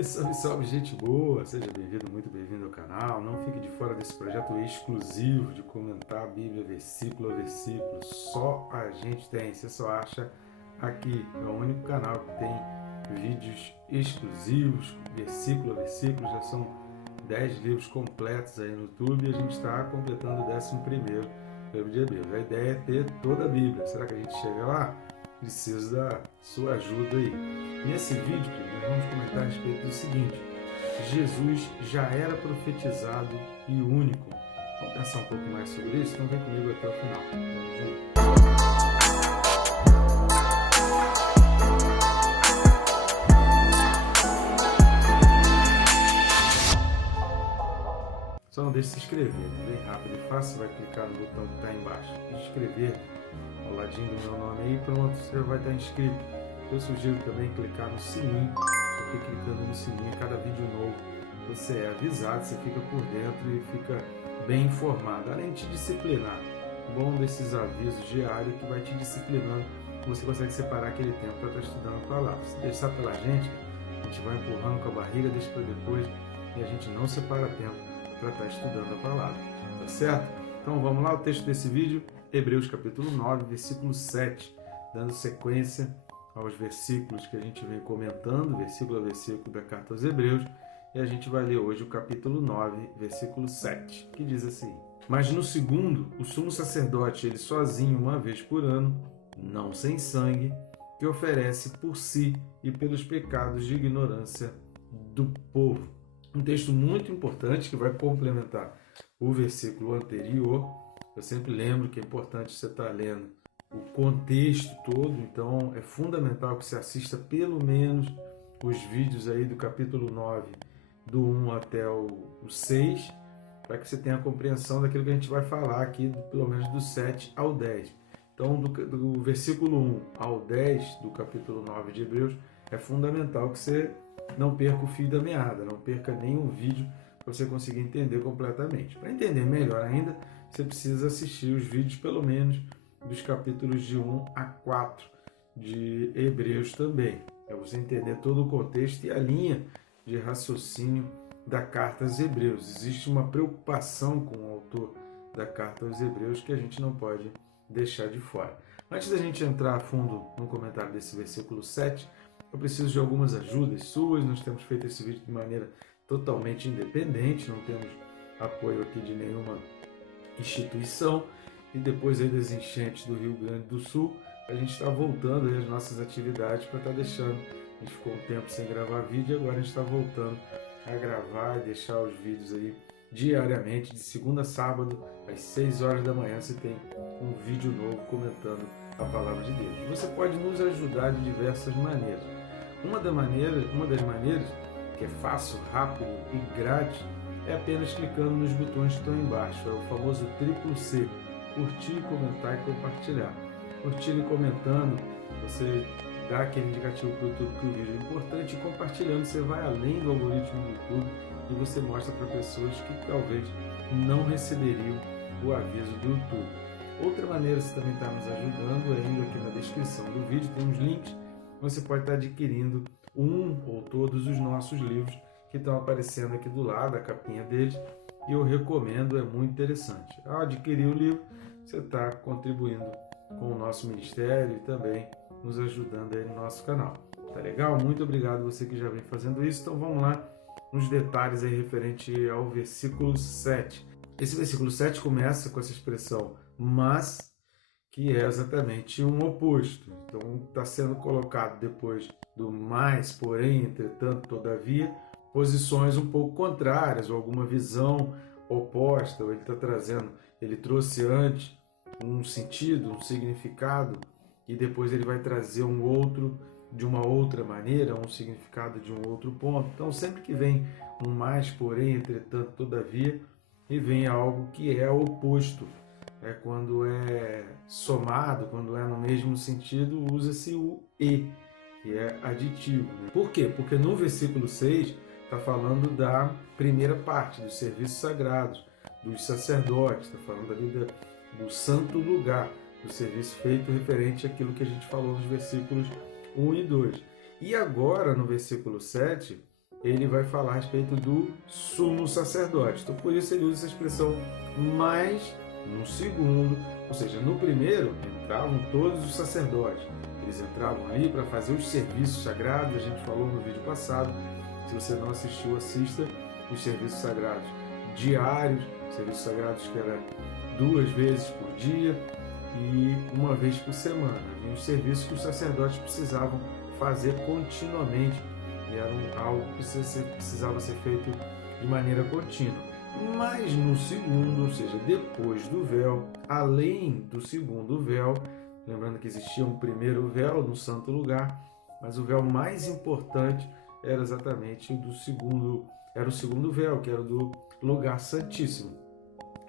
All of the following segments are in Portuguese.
Salve, salve, gente boa! Seja bem-vindo, muito bem-vindo ao canal. Não fique de fora desse projeto exclusivo de comentar a Bíblia versículo a versículo. Só a gente tem, você só acha aqui. É o único canal que tem vídeos exclusivos, versículo a versículo. Já são 10 livros completos aí no YouTube e a gente está completando o 11º livro de Hebreus. A ideia é ter toda a Bíblia. Será que a gente chega lá? Preciso da sua ajuda aí. Nesse vídeo, nós vamos comentar a respeito do seguinte: Jesus já era profetizado e único. Vamos pensar um pouco mais sobre isso? Então vem comigo até o final. Vamos junto. Só não deixe de se inscrever, né? Bem rápido e fácil. Você vai clicar no botão que está aí embaixo, inscrever, ao ladinho do meu nome aí, pronto, você vai estar inscrito. Eu sugiro também clicar no sininho, porque clicando no sininho, cada vídeo novo você é avisado, você fica por dentro e fica bem informado, além de te disciplinar. O bom desses avisos diários que vai te disciplinando, você consegue separar aquele tempo para estar estudando a palavra. Se deixar pela gente, a gente vai empurrando com a barriga, deixa para depois e a gente não separa tempo para estar estudando a palavra, tá certo? Então vamos lá, o texto desse vídeo, Hebreus capítulo 9, versículo 7, dando sequência aos versículos que a gente vem comentando, versículo a versículo da carta aos Hebreus, e a gente vai ler hoje o capítulo 9, versículo 7, que diz assim: Mas no segundo, o sumo sacerdote, ele sozinho, uma vez por ano, não sem sangue, que oferece por si e pelos pecados de ignorância do povo. Um texto muito importante que vai complementar o versículo anterior. Eu sempre lembro que é importante você estar lendo o contexto todo, então é fundamental que você assista pelo menos os vídeos aí do capítulo 9, do 1 até o 6, para que você tenha a compreensão daquilo que a gente vai falar aqui, pelo menos do 7 ao 10. Então, do versículo 1 ao 10 do capítulo 9 de Hebreus, é fundamental que você não perca o fio da meada, não perca nenhum vídeo para você conseguir entender completamente. Para entender melhor ainda, você precisa assistir os vídeos pelo menos dos capítulos de 1 a 4 de Hebreus também. É você entender todo o contexto e a linha de raciocínio da carta aos Hebreus. Existe uma preocupação com o autor da carta aos Hebreus que a gente não pode deixar de fora. Antes da gente entrar a fundo no comentário desse versículo 7, eu preciso de algumas ajudas suas. Nós temos feito esse vídeo de maneira totalmente independente, não temos apoio aqui de nenhuma instituição. E depois aí das enchentes do Rio Grande do Sul, a gente está voltando aí às nossas atividades para estar deixando. A gente ficou um tempo sem gravar vídeo e agora a gente está voltando a gravar e deixar os vídeos aí diariamente, de segunda a sábado, às 6 horas da manhã, você tem um vídeo novo comentando a palavra de Deus. Você pode nos ajudar de diversas maneiras. Uma das maneiras que é fácil, rápido e grátis é apenas clicando nos botões que estão embaixo. É o famoso triplo C: curtir, comentar e compartilhar. Curtindo e comentando, você dá aquele indicativo para o YouTube que o vídeo é importante, e compartilhando você vai além do algoritmo do YouTube e você mostra para pessoas que talvez não receberiam o aviso do YouTube. Outra maneira que você também está nos ajudando é indo aqui na descrição do vídeo, tem uns links, você pode estar adquirindo um ou todos os nossos livros que estão aparecendo aqui do lado, a capinha deles, e eu recomendo, é muito interessante. Ao adquirir o livro, você está contribuindo com o nosso ministério e também nos ajudando aí no nosso canal. Tá legal? Muito obrigado você que já vem fazendo isso. Então vamos lá nos detalhes aí referente ao versículo 7. Esse versículo 7 começa com essa expressão mas, que é exatamente um oposto. Então está sendo colocado depois do mais, porém, entretanto, todavia, posições um pouco contrárias ou alguma visão oposta. Ele está trazendo, ele trouxe antes um sentido, um significado, e depois ele vai trazer um outro de uma outra maneira, um significado de um outro ponto. Então sempre que vem um mais, porém, entretanto, todavia, e vem algo que é oposto. É quando é somado, quando é no mesmo sentido, usa-se o e, que é aditivo. Né? Por quê? Porque no versículo 6 está falando da primeira parte, dos serviços sagrados, dos sacerdotes, está falando ali do santo lugar, do serviço feito referente àquilo que a gente falou nos versículos 1 e 2. E agora, no versículo 7, ele vai falar a respeito do sumo sacerdote. Então, por isso ele usa essa expressão mais no segundo, ou seja, no primeiro entravam todos os sacerdotes. Eles entravam ali para fazer os serviços sagrados, a gente falou no vídeo passado. Se você não assistiu, assista os serviços sagrados diários, serviços sagrados que eram 2 vezes por dia e 1 vez por semana. Havia os serviços que os sacerdotes precisavam fazer continuamente e era algo que precisava ser feito de maneira contínua. Mas no segundo, ou seja, depois do véu, além do segundo véu, lembrando que existia um primeiro véu no santo lugar, mas o véu mais importante era exatamente o segundo véu, que era o do lugar santíssimo.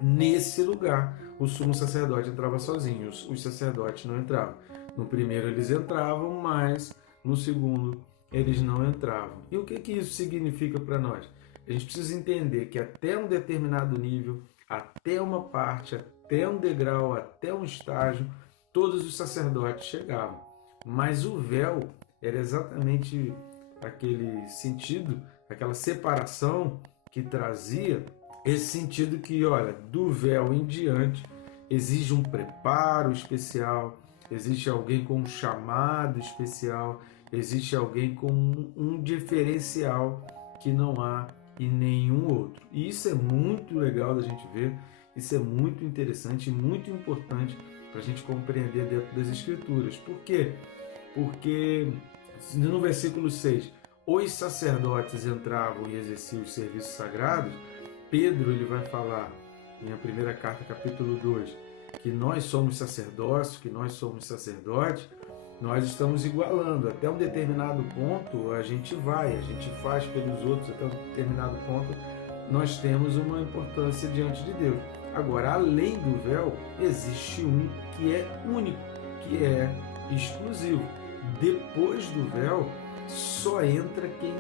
Nesse lugar, o sumo sacerdote entrava sozinho, os sacerdotes não entravam. No primeiro eles entravam, mas no segundo eles não entravam. E o que isso significa para nós? A gente precisa entender que até um determinado nível, até uma parte, até um degrau, até um estágio, todos os sacerdotes chegavam. Mas o véu era exatamente aquele sentido, aquela separação que trazia esse sentido que, olha, do véu em diante exige um preparo especial, existe alguém com um chamado especial, existe alguém com um diferencial que não há em nenhum outro. E isso é muito legal da gente ver, isso é muito interessante e muito importante para a gente compreender dentro das Escrituras. Por quê? Porque no versículo 6, os sacerdotes entravam e exerciam os serviços sagrados, Pedro ele vai falar, em a primeira carta, capítulo 2, que nós somos sacerdócio, que nós somos sacerdotes, nós estamos igualando. Até um determinado ponto a gente faz pelos outros, até um determinado ponto nós temos uma importância diante de Deus. Agora, além do véu, existe um que é único, que é exclusivo. Depois do véu, só entra quem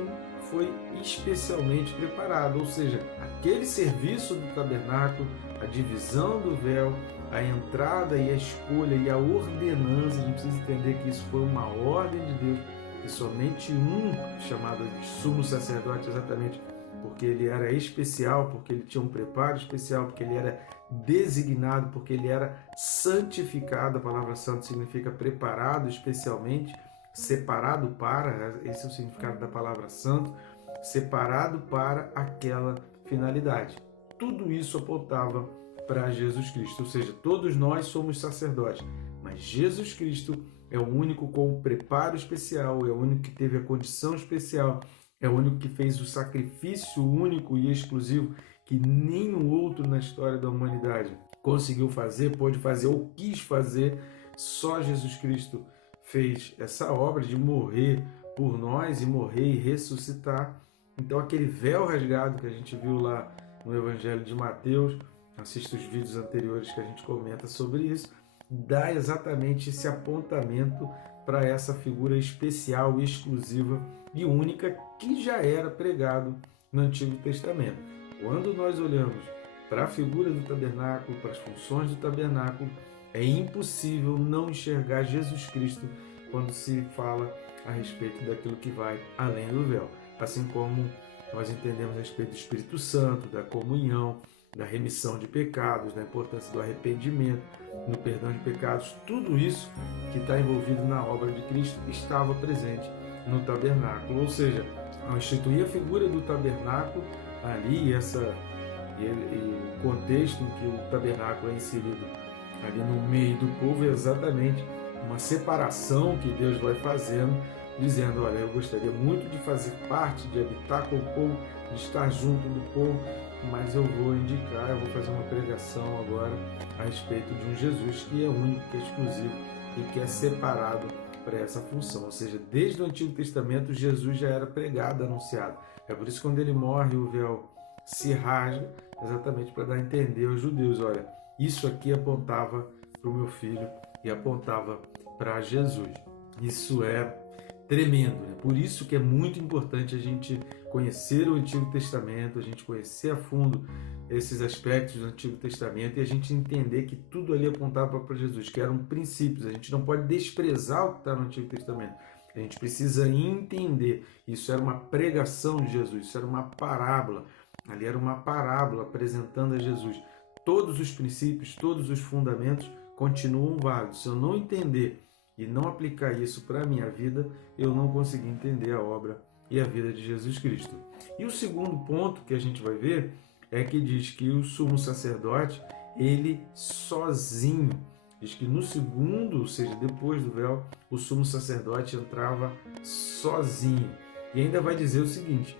foi especialmente preparado, ou seja, aquele serviço do tabernáculo, a divisão do véu, a entrada e a escolha e a ordenança. A gente precisa entender que isso foi uma ordem de Deus e somente um chamado de sumo sacerdote, exatamente porque ele era especial, porque ele tinha um preparo especial, porque ele era designado, porque ele era santificado. A palavra santo significa preparado especialmente, separado para, esse é o significado da palavra santo, separado para aquela finalidade. Tudo isso apontava para Jesus Cristo, ou seja, todos nós somos sacerdotes, mas Jesus Cristo é o único com o preparo especial, é o único que teve a condição especial, é o único que fez o sacrifício único e exclusivo que nenhum outro na história da humanidade conseguiu fazer, pôde fazer ou quis fazer. Só Jesus Cristo fez essa obra de morrer por nós e morrer e ressuscitar. Então aquele véu rasgado que a gente viu lá no Evangelho de Mateus, assista os vídeos anteriores que a gente comenta sobre isso, dá exatamente esse apontamento para essa figura especial, exclusiva e única que já era pregado no Antigo Testamento. Quando nós olhamos para a figura do tabernáculo, para as funções do tabernáculo, é impossível não enxergar Jesus Cristo quando se fala a respeito daquilo que vai além do véu. Assim como nós entendemos a respeito do Espírito Santo, da comunhão, da remissão de pecados, da importância do arrependimento, no perdão de pecados, tudo isso que está envolvido na obra de Cristo estava presente no tabernáculo. Ou seja, ao instituir a figura do tabernáculo ali, e o contexto em que o tabernáculo é inserido ali no meio do povo, é exatamente uma separação que Deus vai fazendo, dizendo, olha, eu gostaria muito de fazer parte, de habitar com o povo, de estar junto do povo, mas eu vou fazer uma pregação agora a respeito de um Jesus que é único, que é exclusivo e que é separado para essa função. Ou seja, desde o Antigo Testamento, Jesus já era pregado, anunciado. É por isso que quando ele morre, o véu se rasga, exatamente para dar a entender aos judeus, olha, isso aqui apontava para o meu filho e apontava para Jesus. Isso é tremendo, né? Por isso que é muito importante a gente conhecer o Antigo Testamento, a gente conhecer a fundo esses aspectos do Antigo Testamento e a gente entender que tudo ali apontava para Jesus, que eram princípios. A gente não pode desprezar o que está no Antigo Testamento. A gente precisa entender. Isso era uma pregação de Jesus, isso era uma parábola. Ali era uma parábola apresentando a Jesus. Todos os princípios, todos os fundamentos continuam válidos. Se eu não entender e não aplicar isso para a minha vida, eu não consegui entender a obra e a vida de Jesus Cristo. E o segundo ponto que a gente vai ver é que diz que o sumo sacerdote, ele sozinho, diz que no segundo, ou seja, depois do véu, o sumo sacerdote entrava sozinho. E ainda vai dizer o seguinte: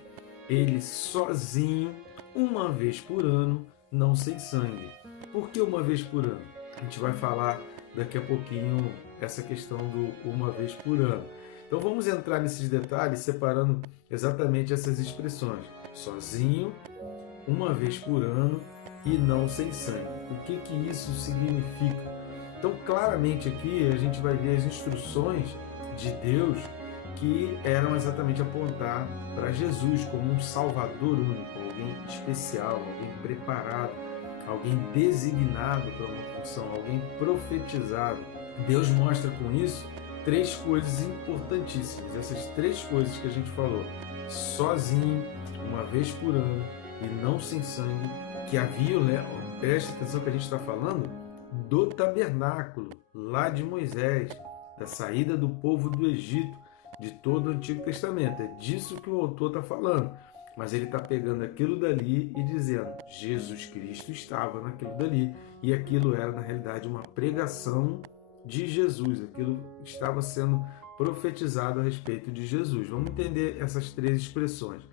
ele sozinho, uma vez por ano, não sem sangue. Por que uma vez por ano? A gente vai falar daqui a pouquinho essa questão do uma vez por ano. Então vamos entrar nesses detalhes separando exatamente essas expressões. Sozinho, uma vez por ano e não sem sangue. O que isso significa? Então claramente aqui a gente vai ver as instruções de Deus que eram exatamente apontar para Jesus como um Salvador único, alguém especial, alguém preparado, alguém designado para uma função, alguém profetizado. Deus mostra com isso três coisas importantíssimas. Essas três coisas que a gente falou: sozinho, uma vez por ano e não sem sangue, que haviam, né? Preste atenção que a gente está falando do tabernáculo, lá de Moisés, da saída do povo do Egito, de todo o Antigo Testamento. É disso que o autor está falando. Mas ele está pegando aquilo dali e dizendo: Jesus Cristo estava naquilo dali. E aquilo era, na realidade, uma pregação de Jesus. Aquilo estava sendo profetizado a respeito de Jesus. Vamos entender essas três expressões.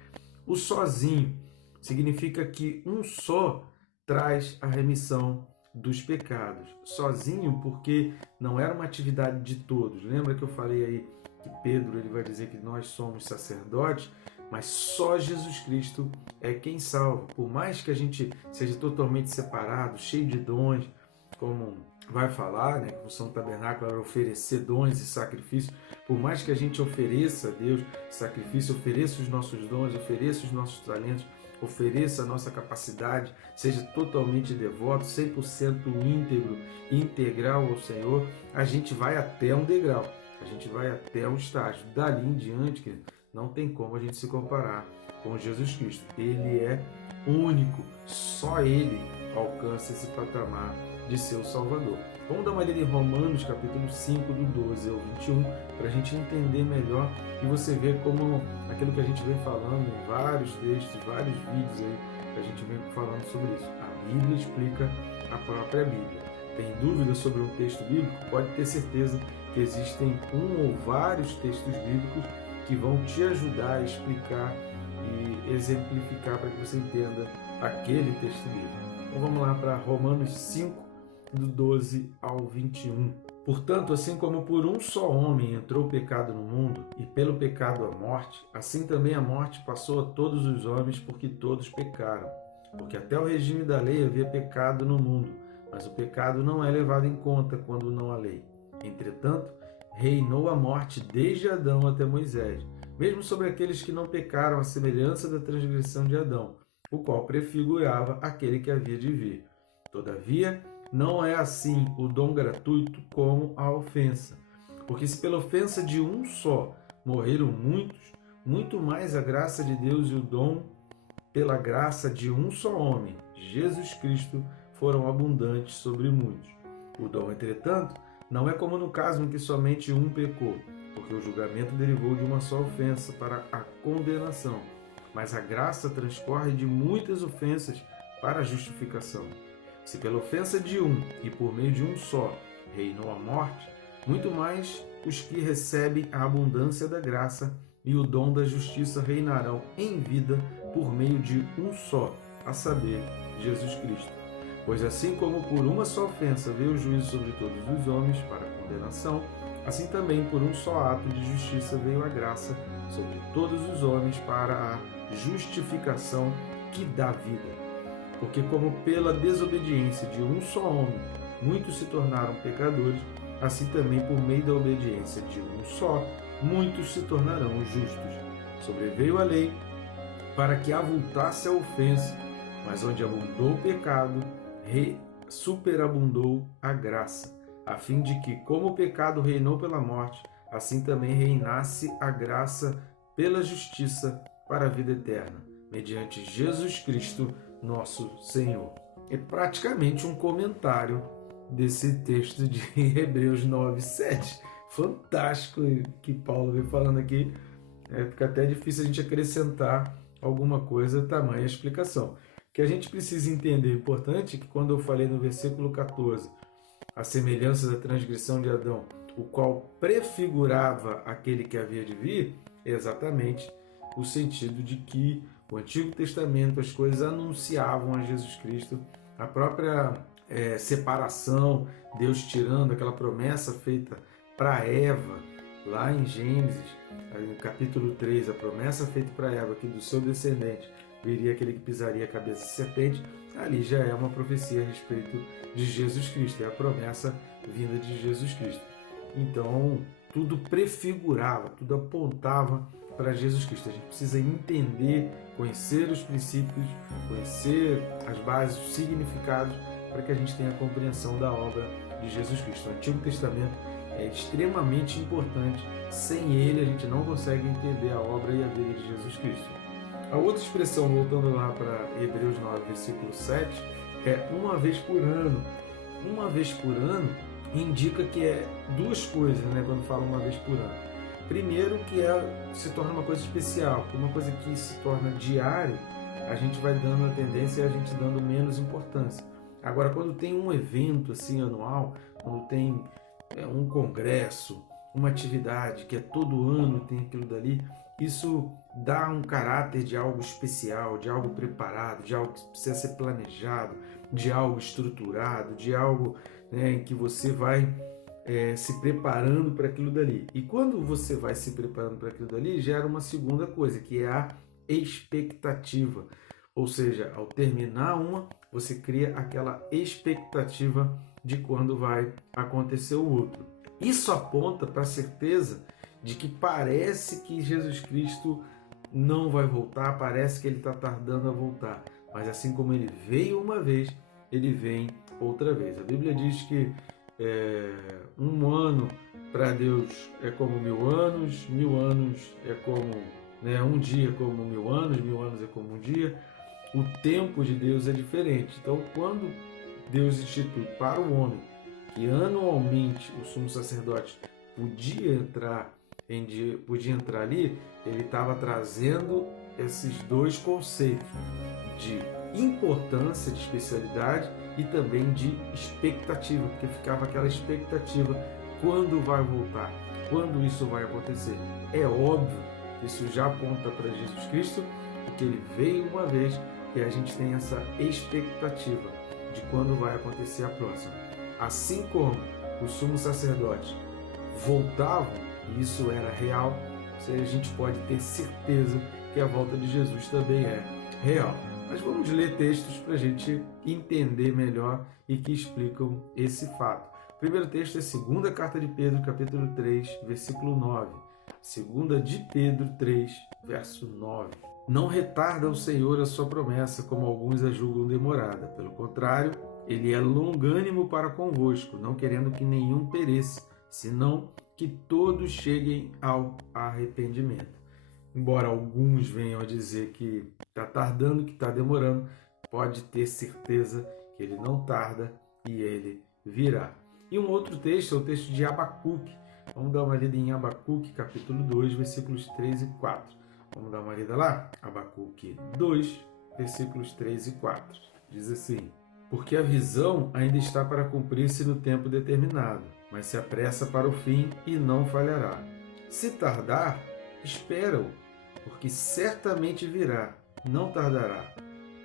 O sozinho significa que um só traz a remissão dos pecados. Sozinho porque não era uma atividade de todos. Lembra que eu falei aí que Pedro ele vai dizer que nós somos sacerdotes, mas só Jesus Cristo é quem salva. Por mais que a gente seja totalmente separado, cheio de dons, como vai falar, né, que a função do tabernáculo era oferecer dons e sacrifícios, por mais que a gente ofereça a Deus sacrifício, ofereça os nossos dons, ofereça os nossos talentos, ofereça a nossa capacidade, seja totalmente devoto, 100% íntegro, integral ao Senhor, a gente vai até um degrau, a gente vai até um estágio. Dali em diante, querido, não tem como a gente se comparar com Jesus Cristo. Ele é único, só Ele alcança esse patamar de ser o Salvador. Vamos dar uma lida em Romanos, capítulo 5, do 12 ao 21, para a gente entender melhor e você ver como aquilo que a gente vem falando em vários textos, vários vídeos aí, que a gente vem falando sobre isso. A Bíblia explica a própria Bíblia. Tem dúvida sobre um texto bíblico? Pode ter certeza que existem um ou vários textos bíblicos que vão te ajudar a explicar e exemplificar para que você entenda aquele texto bíblico. Então vamos lá para Romanos 5, do 12 ao 21. Portanto, assim como por um só homem entrou o pecado no mundo, e pelo pecado a morte, assim também a morte passou a todos os homens, porque todos pecaram. Porque até o regime da lei havia pecado no mundo, mas o pecado não é levado em conta quando não há lei. Entretanto, reinou a morte desde Adão até Moisés, mesmo sobre aqueles que não pecaram à semelhança da transgressão de Adão, o qual prefigurava aquele que havia de vir. Todavia, não é assim o dom gratuito como a ofensa. Porque se pela ofensa de um só morreram muitos, muito mais a graça de Deus e o dom pela graça de um só homem, Jesus Cristo, foram abundantes sobre muitos. O dom, entretanto, não é como no caso em que somente um pecou, porque o julgamento derivou de uma só ofensa para a condenação, mas a graça transcorre de muitas ofensas para a justificação. Se pela ofensa de um e por meio de um só reinou a morte, muito mais os que recebem a abundância da graça e o dom da justiça reinarão em vida por meio de um só, a saber, Jesus Cristo. Pois assim como por uma só ofensa veio o juízo sobre todos os homens para a condenação, assim também por um só ato de justiça veio a graça sobre todos os homens para a justificação que dá vida. Porque como pela desobediência de um só homem muitos se tornaram pecadores, assim também por meio da obediência de um só, muitos se tornarão justos. Sobreveio a lei para que avultasse a ofensa, mas onde abundou o pecado, superabundou a graça, a fim de que, como o pecado reinou pela morte, assim também reinasse a graça pela justiça para a vida eterna, mediante Jesus Cristo, nosso Senhor. É praticamente um comentário desse texto de Hebreus 9:7. Fantástico que Paulo vem falando aqui. Fica até difícil a gente acrescentar alguma coisa, tamanha explicação. O que a gente precisa entender, importante, é que quando eu falei no versículo 14, a semelhança da transgressão de Adão, o qual prefigurava aquele que havia de vir, é exatamente o sentido de que o Antigo Testamento, as coisas anunciavam a Jesus Cristo, a própria separação, Deus tirando aquela promessa feita para Eva, lá em Gênesis, no capítulo 3, a promessa feita para Eva, que do seu descendente viria aquele que pisaria a cabeça de serpente, ali já é uma profecia a respeito de Jesus Cristo, é a promessa vinda de Jesus Cristo. Então, tudo prefigurava, tudo apontava para Jesus Cristo. A gente precisa entender, conhecer os princípios, conhecer as bases, os significados, para que a gente tenha a compreensão da obra de Jesus Cristo. O Antigo Testamento é extremamente importante. Sem ele, a gente não consegue entender a obra e a vida de Jesus Cristo. A outra expressão, voltando lá para Hebreus 9, versículo 7, é uma vez por ano. Uma vez por ano indica que é duas coisas, né, quando fala uma vez por ano. Primeiro, que se torna uma coisa especial, uma coisa que se torna diária, a gente vai dando a tendência e a gente dando menos importância. Agora, quando tem um evento assim anual, quando tem um congresso, uma atividade que é todo ano, tem aquilo dali, isso dá um caráter de algo especial, de algo preparado, de algo que precisa ser planejado, de algo estruturado, de algo, né, em que você vai se preparando para aquilo dali. E quando você vai se preparando para aquilo dali, gera uma segunda coisa, que é a expectativa. Ou seja, ao terminar uma, você cria aquela expectativa de quando vai acontecer o outro. Isso aponta para a certeza de que parece que Jesus Cristo não vai voltar, parece que ele está tardando a voltar. Mas assim como ele veio uma vez, ele vem outra vez. A Bíblia diz que um ano para Deus é como 1000 anos, 1000 anos é como, né, um dia como 1000 anos é como um dia. O tempo de Deus é diferente. Então, quando Deus institui para o homem que anualmente o sumo sacerdote podia entrar ali, ele estava trazendo esses dois conceitos de importância, de especialidade e também de expectativa, porque ficava aquela expectativa: quando vai voltar, quando isso vai acontecer. É óbvio que isso já aponta para Jesus Cristo, porque ele veio uma vez e a gente tem essa expectativa de quando vai acontecer a próxima. Assim como os sumos sacerdotes voltavam, e isso era real, a gente pode ter certeza que a volta de Jesus também é real. Mas vamos ler textos para a gente entender melhor e que explicam esse fato. O primeiro texto é 2ª Carta de Pedro, capítulo 3, versículo 9. 2ª de Pedro 3, verso 9. Não retarda o Senhor a sua promessa, como alguns a julgam demorada. Pelo contrário, ele é longânimo para convosco, não querendo que nenhum pereça, senão que todos cheguem ao arrependimento. Embora alguns venham a dizer que está tardando, que está demorando, pode ter certeza que ele não tarda e ele virá. E um outro texto é o texto de Abacuque. Vamos dar uma lida em Abacuque, capítulo 2, versículos 3 e 4. Vamos dar uma lida lá? Abacuque 2, versículos 3 e 4. Diz assim: porque a visão ainda está para cumprir-se no tempo determinado, mas se apressa para o fim e não falhará. Se tardar, espera-o, porque certamente virá, não tardará.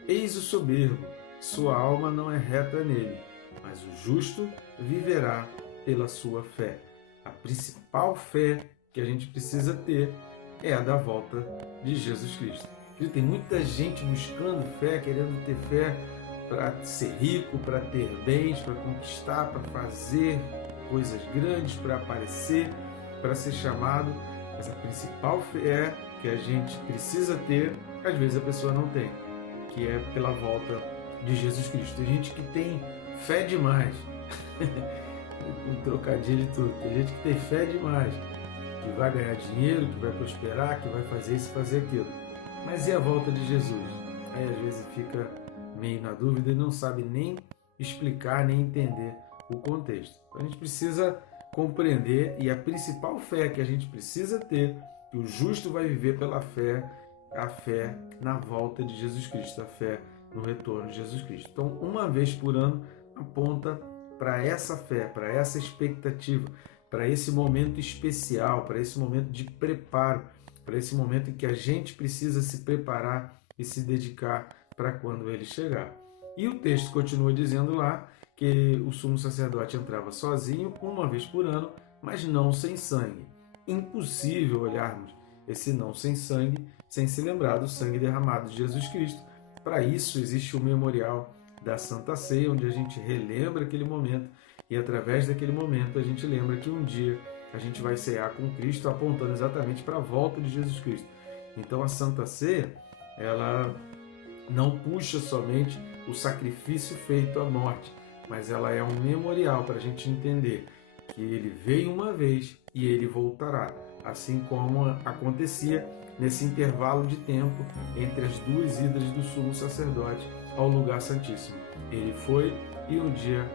Eis o soberbo, sua alma não é reta nele, mas o justo viverá pela sua fé. A principal fé que a gente precisa ter é a da volta de Jesus Cristo. E tem muita gente buscando fé, querendo ter fé para ser rico, para ter bens, para conquistar, para fazer coisas grandes, para aparecer, para ser chamado. Mas a principal fé que a gente precisa ter, às vezes a pessoa não tem, que é pela volta de Jesus Cristo. Tem gente que tem fé demais, um trocadilho e tudo. Tem gente que tem fé demais, que vai ganhar dinheiro, que vai prosperar, que vai fazer isso, fazer aquilo. Mas e a volta de Jesus? Aí às vezes fica meio na dúvida e não sabe nem explicar, nem entender o contexto. Então a gente precisa compreender, e a principal fé que a gente precisa ter, que o justo vai viver pela fé, a fé na volta de Jesus Cristo, a fé no retorno de Jesus Cristo. Então, uma vez por ano, aponta para essa fé, para essa expectativa, para esse momento especial, para esse momento de preparo, para esse momento em que a gente precisa se preparar e se dedicar para quando ele chegar. E o texto continua dizendo lá que o sumo sacerdote entrava sozinho uma vez por ano, mas não sem sangue. Impossível olharmos esse não sem sangue sem se lembrar do sangue derramado de Jesus Cristo. Para isso existe o memorial da Santa Ceia, onde a gente relembra aquele momento e através daquele momento a gente lembra que um dia a gente vai cear com Cristo, apontando exatamente para a volta de Jesus Cristo. Então a Santa Ceia, ela não puxa somente o sacrifício feito à morte, mas ela é um memorial para a gente entender que ele veio uma vez e ele voltará, assim como acontecia nesse intervalo de tempo entre as duas idas do sumo sacerdote ao lugar santíssimo. Ele foi e um dia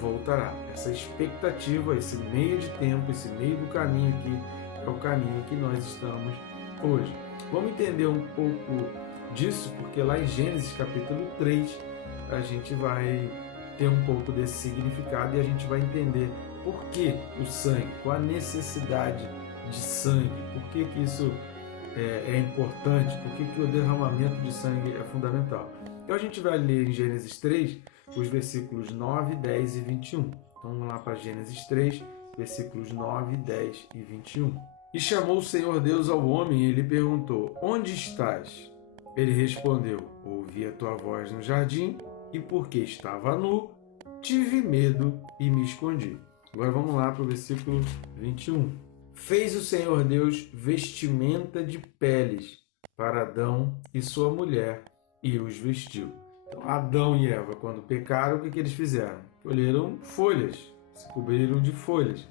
voltará. Essa expectativa, esse meio de tempo, esse meio do caminho aqui, é o caminho que nós estamos hoje. Vamos entender um pouco disso, porque lá em Gênesis capítulo 3, a gente vai ter um pouco desse significado e a gente vai entender por que o sangue, qual a necessidade de sangue, por que isso é importante, por que o derramamento de sangue é fundamental. Então a gente vai ler em Gênesis 3, os versículos 9, 10 e 21. Então vamos lá para Gênesis 3, versículos 9, 10 e 21. E chamou o Senhor Deus ao homem e lhe perguntou: onde estás? Ele respondeu: ouvi a tua voz no jardim e porque estava nu, tive medo e me escondi. Agora vamos lá para o versículo 21. Fez o Senhor Deus vestimenta de peles para Adão e sua mulher e os vestiu. Então, Adão e Eva, quando pecaram, o que eles fizeram? Colheram folhas, se cobriram de folhas.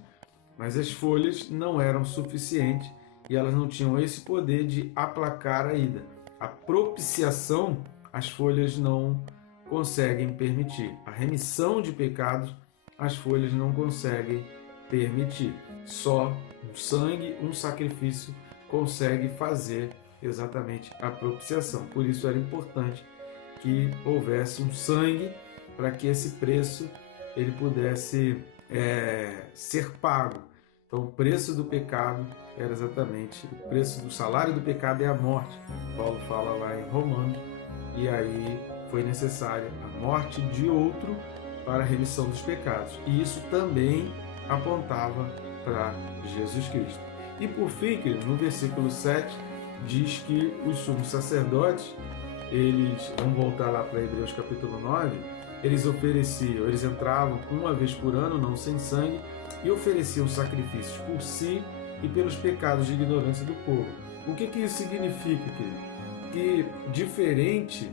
Mas as folhas não eram suficientes e elas não tinham esse poder de aplacar a ira. A propiciação, as folhas não conseguem permitir. A remissão de pecados, as folhas não conseguem permitir. Só um sangue, um sacrifício consegue fazer exatamente a propiciação. Por isso era importante que houvesse um sangue para que esse preço ele pudesse ser pago. Então o preço do pecado era exatamente, o preço do salário do pecado é a morte. Paulo fala lá em Romanos, e aí foi necessária a morte de outro para a remissão dos pecados. E isso também apontava para Jesus Cristo. E por fim, no versículo 7, diz que os sumos sacerdotes, eles, vamos voltar lá para Hebreus capítulo 9, eles entravam uma vez por ano, não sem sangue, e ofereciam sacrifícios por si e pelos pecados de ignorância do povo. O que isso significa, querido? Que diferente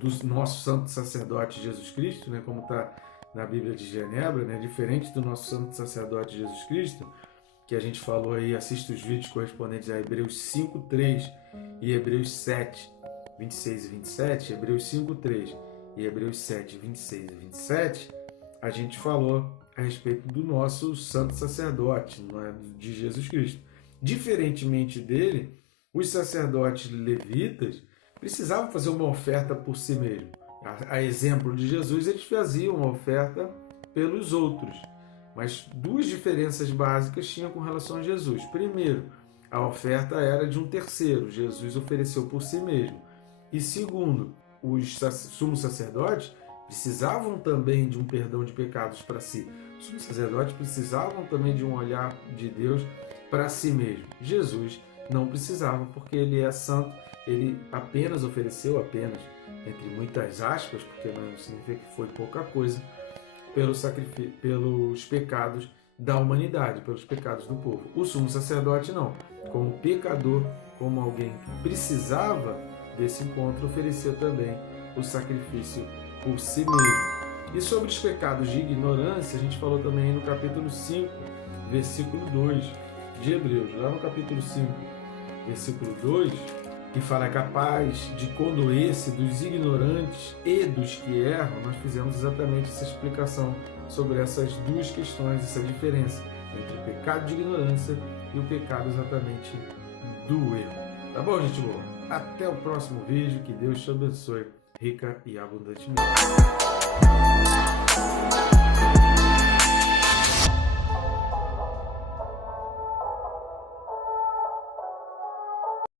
do nosso santo sacerdote Jesus Cristo, né, como está na Bíblia de Genebra, né, diferente do nosso santo sacerdote Jesus Cristo, que a gente falou aí, assista os vídeos correspondentes a Hebreus 5:3 e Hebreus 7, 26 e 27, Hebreus 5:3 e Hebreus 7, 26 e 27, a gente falou a respeito do nosso santo sacerdote, de Jesus Cristo. Diferentemente dele, os sacerdotes levitas precisavam fazer uma oferta por si mesmos. A exemplo de Jesus, eles faziam uma oferta pelos outros. Mas duas diferenças básicas tinham com relação a Jesus. Primeiro, a oferta era de um terceiro, Jesus ofereceu por si mesmo. E segundo, os sumos sacerdotes precisavam também de um perdão de pecados para si. Os sumos sacerdotes precisavam também de um olhar de Deus para si mesmo. Jesus não precisava, porque ele é santo, ele apenas ofereceu, entre muitas aspas, porque não significa que foi pouca coisa, pelos pecados da humanidade, pelos pecados do povo. O sumo sacerdote não, como pecador, como alguém que precisava desse encontro, ofereceu também o sacrifício por si mesmo. E sobre os pecados de ignorância, a gente falou também no capítulo 5, versículo 2, de Hebreus, lá no capítulo 5, versículo 2, que fala capaz de condoer-se dos ignorantes e dos que erram, nós fizemos exatamente essa explicação sobre essas duas questões, essa diferença entre o pecado de ignorância e o pecado exatamente do erro. Tá bom, gente boa? Até o próximo vídeo, que Deus te abençoe rica e abundantemente.